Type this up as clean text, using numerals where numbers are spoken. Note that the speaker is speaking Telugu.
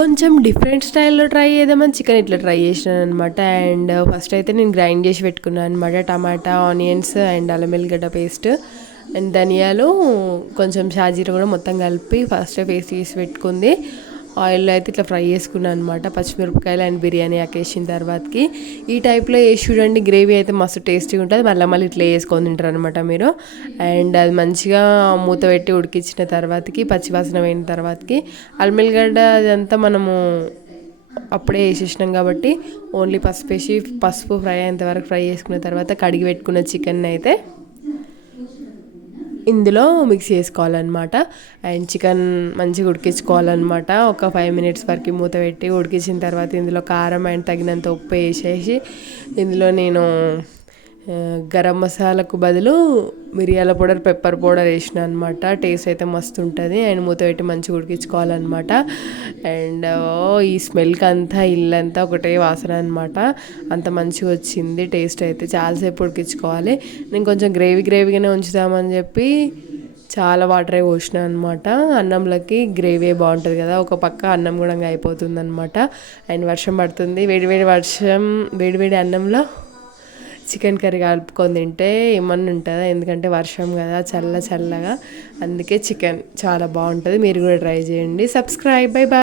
కొంచెం డిఫరెంట్ స్టైల్‌లో ట్రై చేద్దామని చికెన్ ఇట్లా ట్రై చేసినాననమాట. అండ్ ఫస్ట్ అయితే నేను గ్రైండ్ చేసి పెట్టుకున్నాను అనమాట. టమాటా, ఆనియన్స్ అండ్ అల్లం వెల్లిగడ్డ పేస్ట్ అండ్ ధనియాలు, కొంచెం షాజీరా కూడా మొత్తం కలిపి ఫస్ట్ పేస్ట్ చేసి పెట్టుకుంది. ఆయిల్లో అయితే ఇట్లా ఫ్రై చేసుకున్నాను అనమాట. పచ్చిమిరపకాయలు అండ్ బిర్యానీ ఆకేసిన తర్వాతకి ఈ టైప్లో వేసి చూడండి. గ్రేవీ అయితే మస్తు టేస్టీగా ఉంటుంది. మళ్ళీ ఇట్లా వేసుకొని తింటారు అనమాట మీరు. అండ్ అది మంచిగా మూత పెట్టి ఉడికించిన తర్వాతకి పచ్చివాసన పోయిన తర్వాతకి అల్లిగడ్డ అదంతా మనము అప్పుడే వేసేసినాం కాబట్టి ఓన్లీ పసుపు వేసి పసుపు ఫ్రై అయ్యేంత వరకు ఫ్రై చేసుకున్న తర్వాత కడిగి పెట్టుకున్న చికెన్ అయితే ఇందులో మిక్స్ చేసుకోవాలన్నమాట. అండ్ చికెన్ మంచిగా ఉడికించుకోవాలన్నమాట. ఒక 5 మినిట్స్ వరకు మూత పెట్టి ఉడికించిన తర్వాత ఇందులో కారం అండ్ తగినంత ఉప్పు వేసేసి ఇందులో నేను గరం మసాలాకు బదులు మిరియాల పౌడర్, పెప్పర్ పౌడర్ వేసిన అనమాట. టేస్ట్ అయితే మస్తు ఉంటుంది. అండ్ మూత పెట్టి మంచిగా ఉడికించుకోవాలన్నమాట. అండ్ ఈ స్మెల్కి అంతా ఇల్లంతా ఒకటే వాసన అనమాట. అంత మంచిగా వచ్చింది టేస్ట్ అయితే. చాలాసేపు ఉడికించుకోవాలి. నేను కొంచెం గ్రేవీగానే ఉంచుదామని చెప్పి చాలా వాటరే పోసిన అనమాట. అన్నంలోకి గ్రేవీ బాగుంటుంది కదా, ఒక పక్క అన్నం కూడా అయిపోతుంది అనమాట. అండ్ వర్షం పడుతుంది. వేడివేడి అన్నంలో చికెన్ కర్రీ కలుపుకొని తింటే ఏమన్నా ఉంటుందా, ఎందుకంటే వర్షం కదా, చల్లగా. అందుకే చికెన్ చాలా బాగుంటుంది. మీరు కూడా ట్రై చేయండి. సబ్స్క్రైబ్. Bye bye.